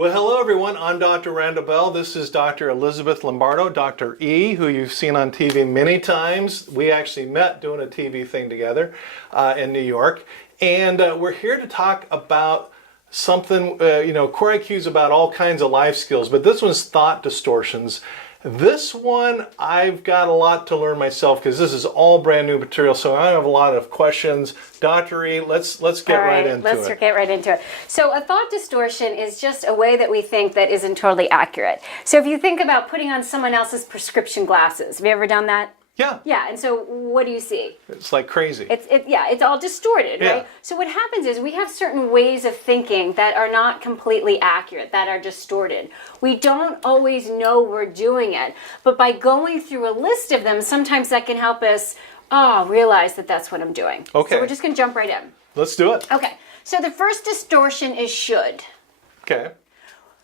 Well, hello everyone. I'm Dr. Randall Bell. This is Dr. Elizabeth Lombardo, Dr. E, who you've seen on TV many times. We actually met doing a TV thing together in New York. And we're here to talk about something, core IQ is about all kinds of life skills, but this one's thought distortions. This one, I've got a lot to learn myself because this is all brand new material, so I have a lot of questions. Dr. E, let's get right into it. Let's get right into it. So a thought distortion is just a way that we think that isn't totally accurate. So if you think about putting on someone else's prescription glasses, have you ever done that? Yeah. Yeah, and so what do you see? It's like crazy. It's all distorted, right? So what happens is we have certain ways of thinking that are not completely accurate, that are distorted. We don't always know we're doing it, but by going through a list of them, sometimes that can help us realize that that's what I'm doing. Okay. So we're just going to jump right in. Let's do it. Okay, so the first distortion is should. Okay.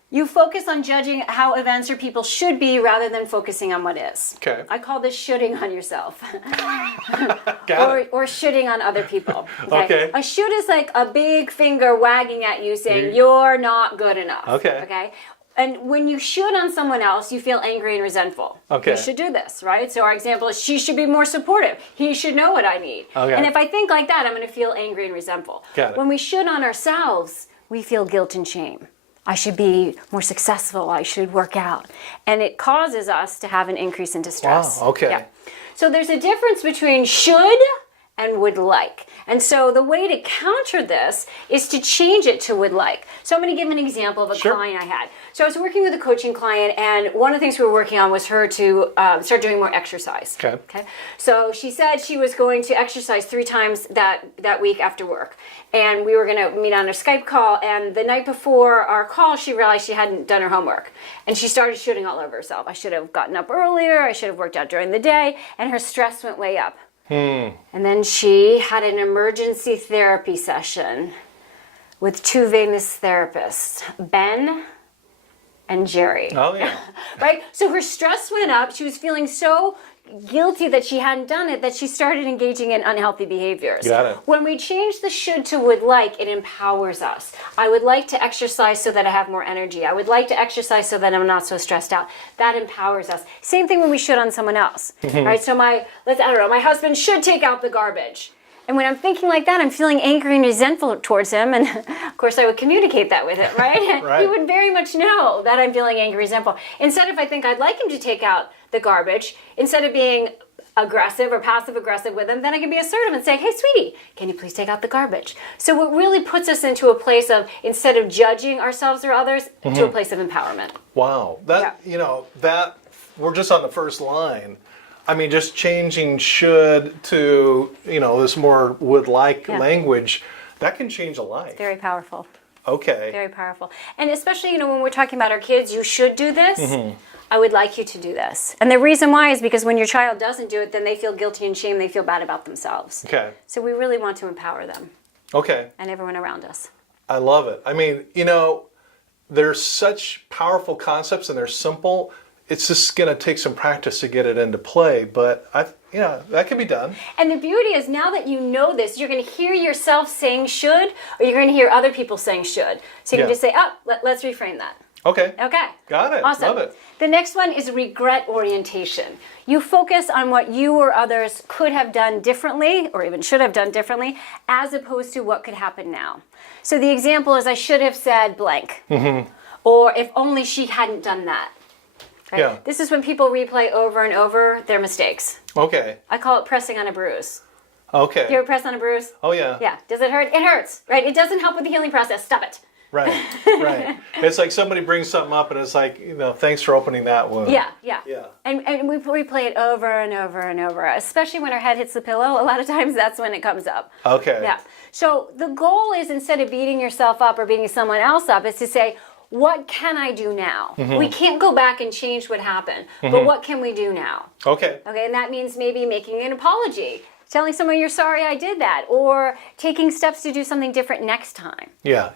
You focus on judging how events or people should be rather than focusing on what is. Okay. I call this shoulding on yourself. or shoulding on other people. Okay. A should is like a big finger wagging at you saying you're not good enough. Okay. Okay. And when you should on someone else, you feel angry and resentful. Okay. You should do this, right? So our example is she should be more supportive. He should know what I need. Okay. And if I think like that, I'm going to feel angry and resentful. Got it. When we should on ourselves, we feel guilt and shame. I should be more successful. I should work out. And it causes us to have an increase in distress. Wow, okay. Yeah. So there's a difference between should and would like. And so the way to counter this is to change it to would like. So I'm going to give an example of a client I had. So I was working with a coaching client, and one of the things we were working on was her to start doing more exercise. Okay. So she said she was going to exercise 3 times that week after work. And we were going to meet on a Skype call, and the night before our call, she realized she hadn't done her homework. And she started shooting all over herself. I should have gotten up earlier, I should have worked out during the day, and her stress went way up. And then she had an emergency therapy session with 2 famous therapists, Ben and Jerry. Oh, yeah. Right? So her stress went up. She was feeling so guilty that she hadn't done it that she started engaging in unhealthy behaviors. Got it. When we change the should to would like, it empowers us. I would like to exercise so that I have more energy. I would like to exercise so that I'm not so stressed out. That empowers us. Same thing when we should on someone else. Right? So my husband should take out the garbage. And when I'm thinking like that, I'm feeling angry and resentful towards him. And of course, I would communicate that with him, right? Right. He would very much know that I'm feeling angry, resentful. Instead, if I think I'd like him to take out the garbage, instead of being aggressive or passive aggressive with him, then I can be assertive and say, hey, sweetie, can you please take out the garbage? So it really puts us into a place of, instead of judging ourselves or others, to a place of empowerment. Wow. That we're just on the first line. I mean, just changing should to, this more would like language, that can change a life. Very powerful. Okay. Very powerful. And especially, when we're talking about our kids, you should do this. I would like you to do this. And the reason why is because when your child doesn't do it, then they feel guilty and shame. They feel bad about themselves. Okay. So we really want to empower them. Okay. And everyone around us. I love it. I mean, there's such powerful concepts and they're simple. It's just going to take some practice to get it into play, but that can be done. And the beauty is now that you know this, you're going to hear yourself saying should, or you're going to hear other people saying should. So you can just say, let's reframe that. Okay. Okay. Got it. Awesome. Love it. The next one is regret orientation. You focus on what you or others could have done differently, or even should have done differently, as opposed to what could happen now. So the example is I should have said blank. Or if only she hadn't done that. Right? Yeah. This is when people replay over and over their mistakes. Okay. I call it pressing on a bruise. Okay. You ever press on a bruise? Oh, yeah. Yeah. Does it hurt? It hurts, right? It doesn't help with the healing process. Stop it. Right, right. It's like somebody brings something up and it's like, thanks for opening that wound. Yeah. And we replay it over and over and over, especially when our head hits the pillow. A lot of times that's when it comes up. Okay. Yeah. So the goal is, instead of beating yourself up or beating someone else up, is to say, what can I do now? We can't go back and change what happened, but what can we do now? Okay. Okay, and that means maybe making an apology, telling someone you're sorry I did that, or taking steps to do something different next time. Yeah.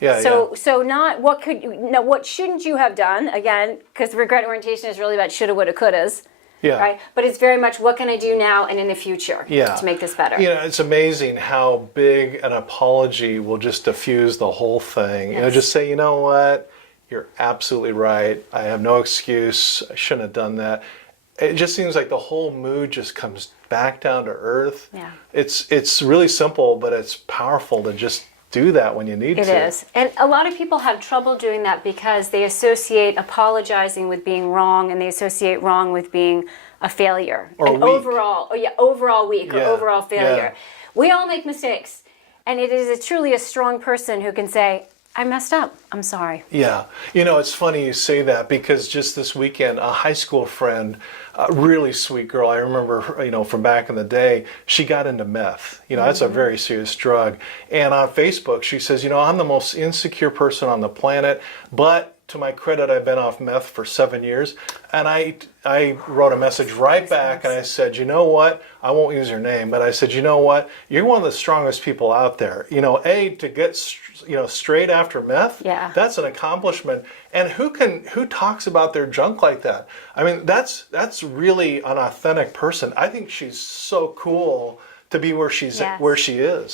So not what shouldn't you have done, again, because regret orientation is really about shoulda, woulda, couldas. Yeah. Right? But it's very much, what can I do now and in the future to make this better? It's amazing how big an apology will just diffuse the whole thing. Yes. Just say, you know what? you're absolutely right. I have no excuse. I shouldn't have done that. It just seems like the whole mood just comes back down to earth. Yeah. It's really simple, but it's powerful to just do that when you need to. It is. And a lot of people have trouble doing that because they associate apologizing with being wrong, and they associate wrong with being a failure. Or an weak. overall weak or Yeah, overall failure. yeah. We all make mistakes. And it is truly a strong person who can say, I messed up. I'm sorry. Yeah. It's funny you say that because just this weekend, a high school friend, a really sweet girl, I remember, from back in the day, she got into meth. That's a very serious drug. And on Facebook, she says, I'm the most insecure person on the planet, but to my credit, I've been off meth for 7 years. And I wrote a message right back and I said, you know what? I won't use her name, but I said, you know what? You're one of the strongest people out there. To get straight after meth, yeah, that's an accomplishment. And who talks about their junk like that? I mean, that's really an authentic person. I think she's so cool to be where she is.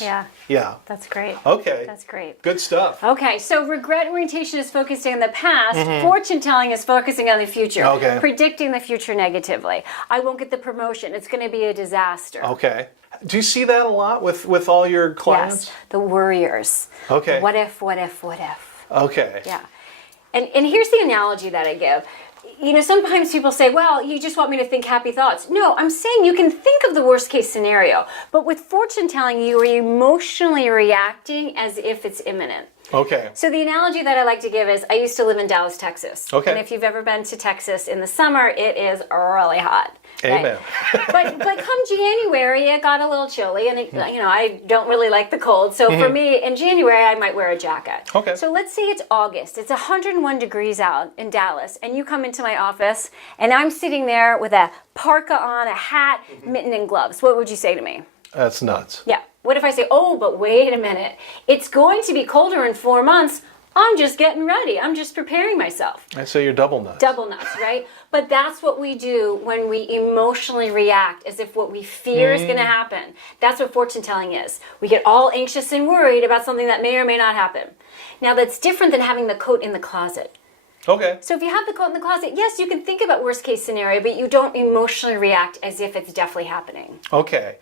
Yeah. Yeah. That's great. Okay. That's great. Good stuff. Okay, so regret orientation is focusing on the past. Fortune telling is focusing on the future. Okay. Predicting the future negatively. I won't get the promotion. It's going to be a disaster. Okay. Do you see that a lot with all your clients? Yes. The worriers. Okay. What if, what if, what if? Okay. Yeah. And here's the analogy that I give. Sometimes people say, well, you just want me to think happy thoughts. No, I'm saying you can think of the worst case scenario, but with fortune telling, you are emotionally reacting as if it's imminent. Okay. So the analogy that I like to give is I used to live in Dallas, Texas. Okay. And if you've ever been to Texas in the summer, it is really hot. Amen. But come January, it got a little chilly, and I don't really like the cold. So for me, in January, I might wear a jacket. Okay. So let's say it's August. It's 101 degrees out in Dallas, and you come into my office, and I'm sitting there with a parka on, a hat, mitten, and gloves. What would you say to me? That's nuts. Yeah. What if I say, oh, but wait a minute. It's going to be colder in 4 months. I'm just getting ready. I'm just preparing myself. I say you're double nuts. Double nuts, right? But that's what we do when we emotionally react as if what we fear is going to happen. That's what fortune telling is. We get all anxious and worried about something that may or may not happen. Now, that's different than having the coat in the closet. Okay. So if you have the coat in the closet, yes, you can think about worst case scenario, but you don't emotionally react as if it's definitely happening. Okay.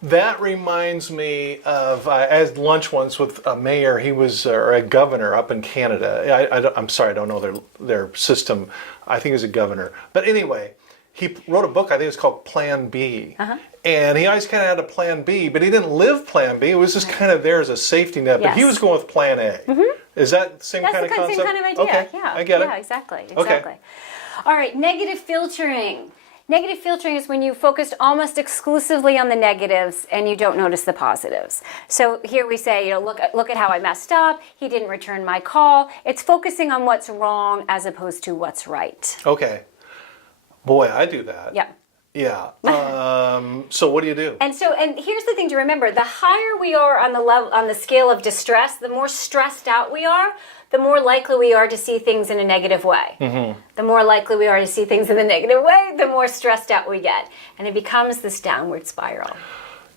That reminds me of, I had lunch once with a mayor, he was, or a governor up in Canada. I'm sorry, I don't know their system. I think he was a governor. But anyway, he wrote a book, I think it's called Plan B. And he always kind of had a Plan B, but he didn't live Plan B. It was just kind of there as a safety net. But he was going with Plan A. Is that the same kind of concept? That's the same kind of idea. Okay, Yeah, I get it. Yeah, exactly. Okay. All right, negative filtering. Negative filtering is when you focused almost exclusively on the negatives and you don't notice the positives. So here we say, look at how I messed up. He didn't return my call. It's focusing on what's wrong as opposed to what's right. Okay. Boy, I do that. Yeah. Yeah. So what do you do? And here's the thing to remember: the higher we are on the scale of distress, the more stressed out we are, the more likely we are to see things in a negative way. The more likely we are to see things in the negative way, the more stressed out we get, and it becomes this downward spiral.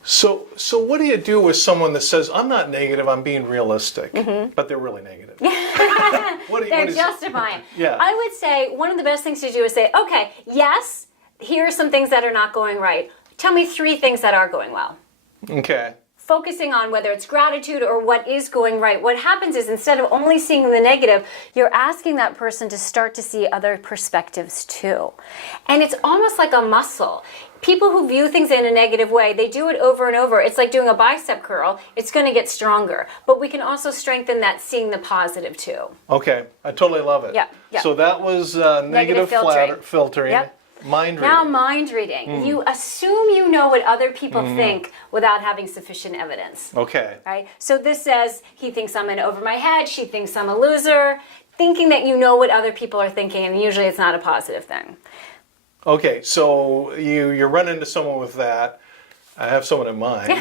So what do you do with someone that says, I'm not negative, I'm being realistic, but they're really negative? They're justifying. Yeah. I would say one of the best things to do is say, okay, yes, here are some things that are not going right. Tell me 3 things that are going well. Okay. Focusing on whether it's gratitude or what is going right. What happens is instead of only seeing the negative, you're asking that person to start to see other perspectives too. And it's almost like a muscle. People who view things in a negative way, they do it over and over. It's like doing a bicep curl. It's going to get stronger. But we can also strengthen that seeing the positive too. Okay. I totally love it. Yeah. So that was negative filtering. Yep. Mind reading. Now mind reading. You assume you know what other people think without having sufficient evidence. Okay. Right? So this says, he thinks I'm in over my head, she thinks I'm a loser, thinking that you know what other people are thinking, and usually it's not a positive thing. Okay, so you run into someone with that. I have someone in mind.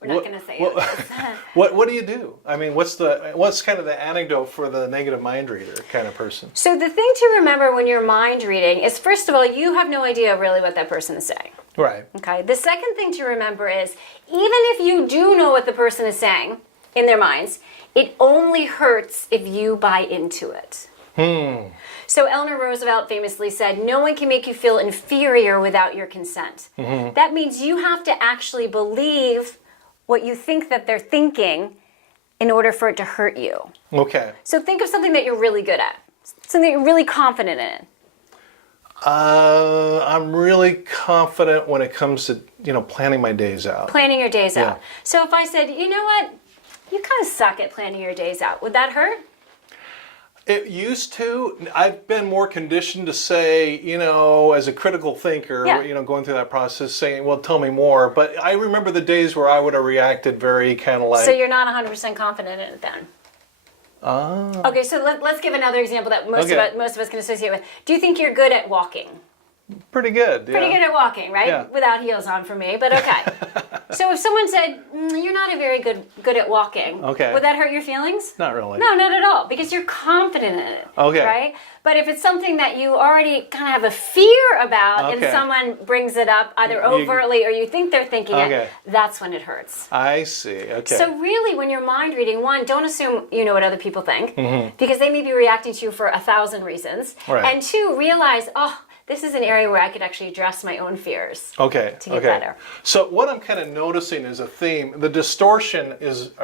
We're not going to say it. What do you do? I mean, what's kind of the anecdote for the negative mind reader kind of person? So the thing to remember when you're mind reading is, first of all, you have no idea really what that person is saying. Right. Okay. The second thing to remember is, even if you do know what the person is saying in their minds, it only hurts if you buy into it. So Eleanor Roosevelt famously said, no one can make you feel inferior without your consent. That means you have to actually believe what you think that they're thinking in order for it to hurt you. Okay. So think of something that you're really good at, something that you're really confident in. I'm really confident when it comes to, planning my days out. Planning your days Yeah. out. So if I said, you know what, you kind of suck at planning your days out, would that hurt? It used to. I've been more conditioned to say, as a critical thinker, Yeah. going through that process, saying, well, tell me more. But I remember the days where I would have reacted very kind of like... So you're not 100% confident in it then? Okay, so let's give another example that most of us can associate with. Do you think you're good at walking? Pretty good. Pretty good at walking, right? Yeah. Without heels on for me, but okay. So if someone said, you're not a very good at walking, Okay. would that hurt your feelings? Not really. No, not at all, because you're confident in it, Okay. right? But if it's something that you already kind of have a fear about and Okay. someone brings it up either overtly or you think they're thinking Okay. it, that's when it hurts. I see. Okay. So really, when you're mind reading, one, don't assume you know what other people think, because they may be reacting to you for 1,000 reasons. Right. And two, realize, this is an area where I could actually address my own fears. Okay. To get better. So what I'm kind of noticing is a theme. The distortion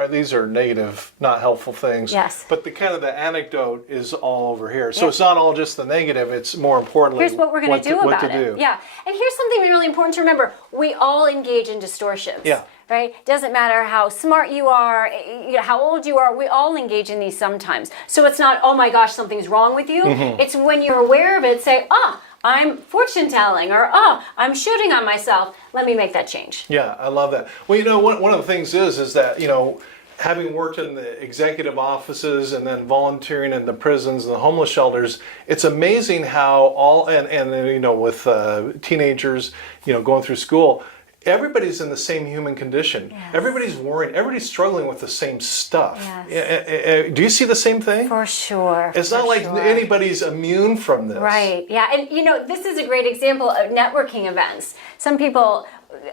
these are negative, not helpful things. Yes. But the anecdote is all over here. So it's not all just the negative. It's more importantly Here's what we're going to do about it. Do. Yeah. And here's something really important to remember. We all engage in distortions. Yeah. Right? Doesn't matter how smart you are, how old you are, we all engage in these sometimes. So it's not, oh my gosh, something's wrong with you. It's when you're aware of it, say, I'm fortune telling, or I'm shooting on myself. Let me make that change. Yeah, I love that. Well, one of the things is that, having worked in the executive offices and then volunteering in the prisons and the homeless shelters, it's amazing how with teenagers, going through school, everybody's in the same human condition. Yes. Everybody's worrying. Everybody's struggling with the same stuff. Yes. Do you see the same thing? For sure. It's not like anybody's immune from this. Right. Yeah. And this is a great example of networking events. Some people,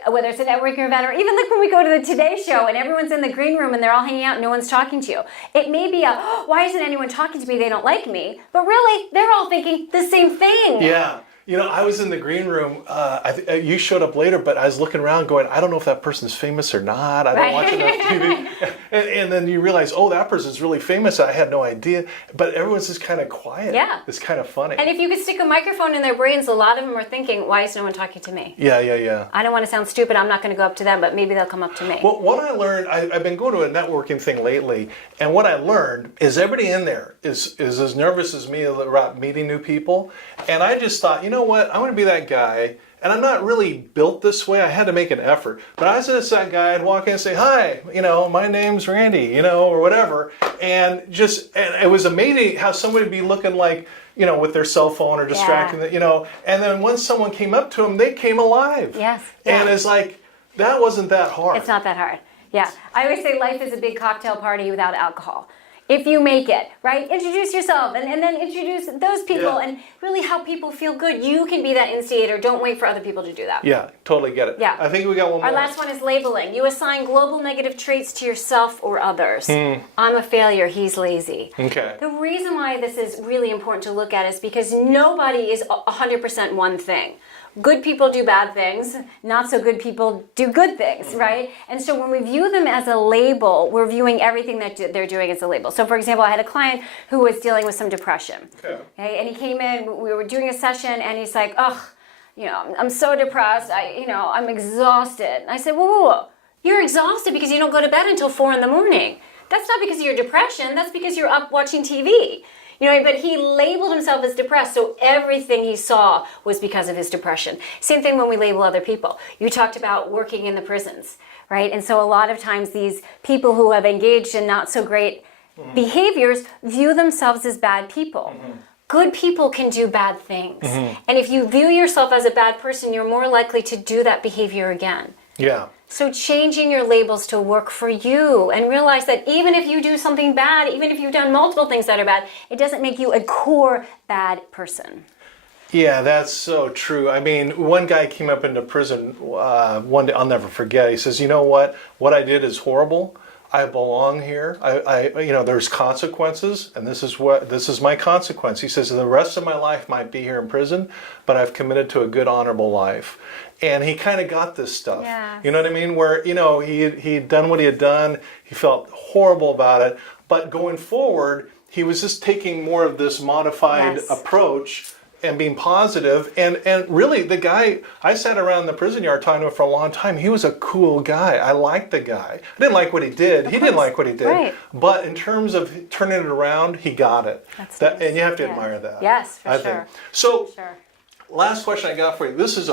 whether it's a networking event or even like when we go to the Today Show and everyone's in the green room and they're all hanging out and no one's talking to you. It may be why isn't anyone talking to me? They don't like me. But really, they're all thinking the same thing. Yeah. I was in the green room. You showed up later, but I was looking around going, I don't know if that person's famous or not. I don't watch enough TV. And then you realize, that person's really famous. I had no idea. But everyone's just kind of quiet. Yeah. It's kind of funny. And if you could stick a microphone in their brains, a lot of them are thinking, why is no one talking to me? Yeah. I don't want to sound stupid. I'm not going to go up to them, but maybe they'll come up to me. Well, what I learned, I've been going to a networking thing lately, and what I learned is everybody in there is as nervous as me about meeting new people. And I just thought, you know what, I want to be that guy. And I'm not really built this way. I had to make an effort. But I was just that guy. I'd walk in and say, hi, my name's Randy, or whatever. And it was amazing how somebody would be looking like, with their cell phone or distracting, and then once someone came up to them, they came alive. Yes. And it's like, that wasn't that hard. It's not that hard. Yeah. I always say life is a big cocktail party without alcohol. If you make it, right? Introduce yourself and then introduce those people and really help people feel good. You can be that instigator. Don't wait for other people to do that. Yeah, totally get it. Yeah. I think we got one more. Our last one is labeling. You assign global negative traits to yourself or others. I'm a failure. He's lazy. Okay. The reason why this is really important to look at is because nobody is 100% one thing. Good people do bad things, not so good people do good things, right? And so when we view them as a label, we're viewing everything that they're doing as a label. So for example, I had a client who was dealing with some depression. Okay, and he came in, we were doing a session, and he's like, I'm so depressed, I'm exhausted. And I said, whoa. You're exhausted because you don't go to bed until 4 a.m. That's not because of your depression, that's because you're up watching TV. But he labeled himself as depressed, so everything he saw was because of his depression. Same thing when we label other people. You talked about working in the prisons, right? And so a lot of times these people who have engaged in not so great behaviors view themselves as bad people. Good people can do bad things. And if you view yourself as a bad person, you're more likely to do that behavior again. Yeah. So changing your labels to work for you and realize that even if you do something bad, even if you've done multiple things that are bad, it doesn't make you a core bad person. Yeah, that's so true. I mean, one guy came up into prison one day, I'll never forget. He says, you know what? What I did is horrible, I belong here. There's consequences, and this is my consequence. He says, the rest of my life might be here in prison, but I've committed to a good, honorable life. And he kind of got this stuff. Yes. You know what I mean? Where, he'd done what he had done. He felt horrible about it. But going forward, he was just taking more of this modified approach and being positive. And really, the guy, I sat around the prison yard talking to him for a long time. He was a cool guy. I liked the guy. I didn't like what he did. He didn't like what he did. Right. But in terms of turning it around, he got it. That's nice. And you have to admire that. Yes, for I sure. think. So, For sure. last question I got for you. This is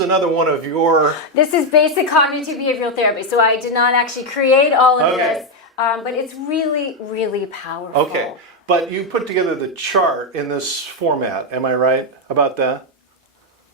another one of your... This is basic cognitive behavioral therapy. So I did not actually create all of this, but it's really, really powerful. Okay. But you put together the chart in this format. Am I right about that?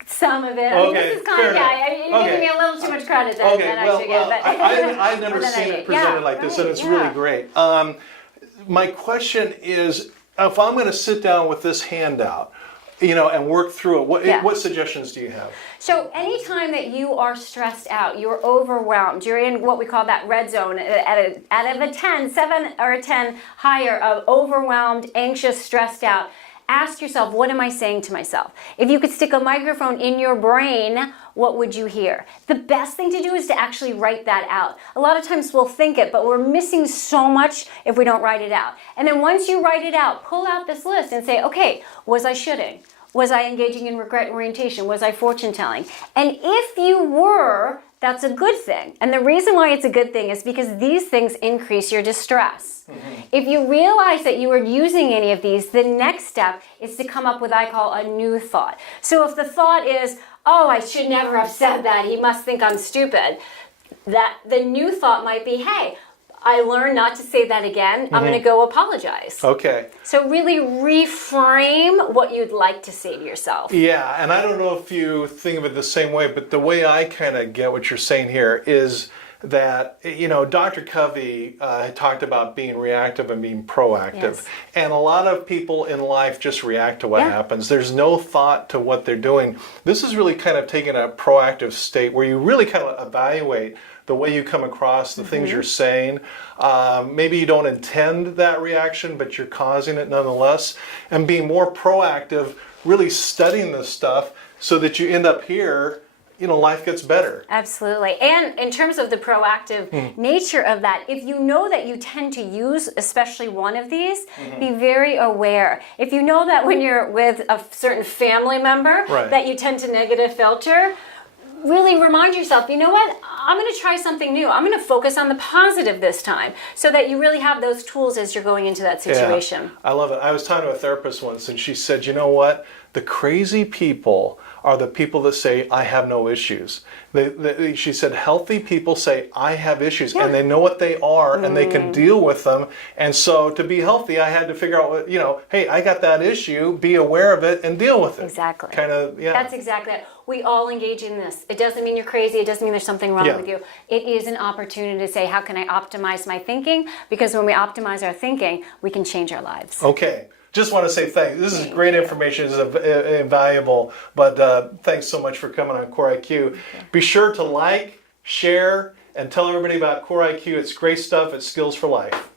Some of it. I mean, this is kind of, you're giving me a little too much credit than I should get. But I've never seen it presented like this, and it's really great. My question is, if I'm going to sit down with this handout, and work through it, what suggestions do you have? So anytime that you are stressed out, you're overwhelmed, you're in what we call that red zone out of a 10, 7 or a 10 higher of overwhelmed, anxious, stressed out, ask yourself, what am I saying to myself? If you could stick a microphone in your brain, what would you hear? The best thing to do is to actually write that out. A lot of times we'll think it, but we're missing so much if we don't write it out. And then once you write it out, pull out this list and say, okay, was I shoulding? Was I engaging in regret orientation? Was I fortune telling? And if you were, that's a good thing. And the reason why it's a good thing is because these things increase your distress. Mm-hmm. If you realize that you are using any of these, the next step is to come up with what I call a new thought. So if the thought is, oh, I should never have said that, he must think I'm stupid, that the new thought might be, hey, I learned not to say that again. I'm going to go apologize. Okay. So really reframe what you'd like to say to yourself. Yeah, and I don't know if you think of it the same way, but the way I kind of get what you're saying here is that, Dr. Covey talked about being reactive and being proactive. Yes. And a lot of people in life just react to what happens. There's no thought to what they're doing. This is really kind of taking a proactive state where you really kind of evaluate the way you come across, the things you're saying. Maybe you don't intend that reaction, but you're causing it nonetheless. And being more proactive, really studying this stuff so that you end up here, life gets better. Absolutely. And in terms of the proactive nature of that, if you know that you tend to use especially one of these, be very aware. If you know that when you're with a certain family member that you tend to negative filter, really remind yourself, you know what, I'm going to try something new. I'm going to focus on the positive this time so that you really have those tools as you're going into that situation. Yeah, I love it. I was talking to a therapist once and she said, you know what, the crazy people are the people that say, I have no issues. She said, healthy people say, I have issues, and they know what they are, and they can deal with them. And so to be healthy, I had to figure out, hey, I got that issue, be aware of it, and deal with it. Exactly. Kind of, yeah. That's exactly it. We all engage in this. It doesn't mean you're crazy. It doesn't mean there's something wrong with you. It is an opportunity to say, how can I optimize my thinking? Because when we optimize our thinking, we can change our lives. Okay. Just want to say thanks. This is great information. This is invaluable. But thanks so much for coming on Core IQ. Be sure to like, share, and tell everybody about Core IQ. It's great stuff. It's skills for life.